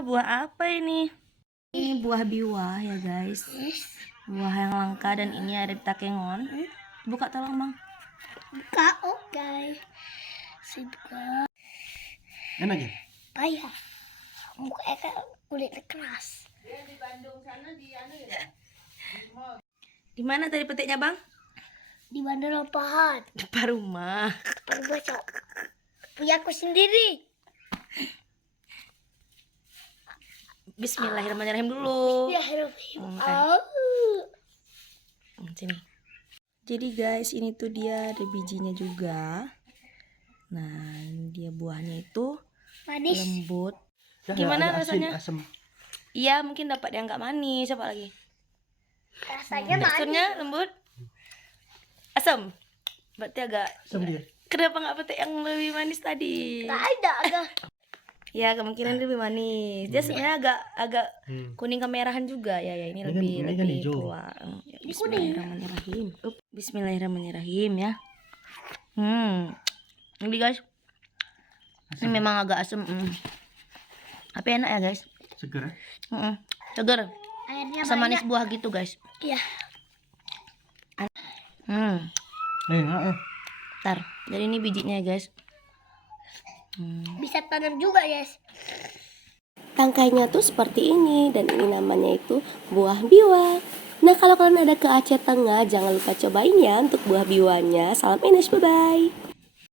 buah apa ini? Ini buah biwah ya guys. Buah yang langka dan ini ada di Takengon. Buka tolong bang. Buka, oke. Saya buka. Enak ya? Payah. Mukanya kayak kulitnya keras. Di Bandung sana di ya? Di mana tadi petiknya bang? Di Bandar Lampahan. Depan rumah. Baru baca. Punya aku sendiri. Bismillahirrahmanirrahim dulu. Ya, Bismillahirrahmanirrahim. Sini. Jadi guys, ini tuh dia ada bijinya juga. Nah, ini dia buahnya itu Manis. lembut. Ya, Gimana agak rasanya? Asem. Iya, mungkin dapat yang nggak manis. Apa lagi? Rasanya Teksturnya manis. lembut, asam. Berarti agak. Asem dia. Kenapa nggak petik yang lebih manis tadi? Nggak ada, agak. Ya, kemungkinan lebih manis. Dia sebenarnya agak kuning kemerahan juga ya. Ya ini Ini kan- lebih ini kan lebih hijau. tua. Ya, Ini kuning. Bismillahirrahmanirrahim. Bismillahirrahmanirrahim ya. Ini guys. Ini memang agak asam. Tapi enak ya guys. Seger ya? Segar. Airnya Asam manis banyak. buah gitu guys. Iya. Enak ya? Ntar. Jadi ini bijinya ya guys. Bisa tanam juga, guys. Tangkainya tuh seperti ini dan ini namanya itu buah biwa. Nah kalau kalian ada ke Aceh Tengah jangan lupa cobain ya untuk buah biwanya. Salam Ines, bye bye.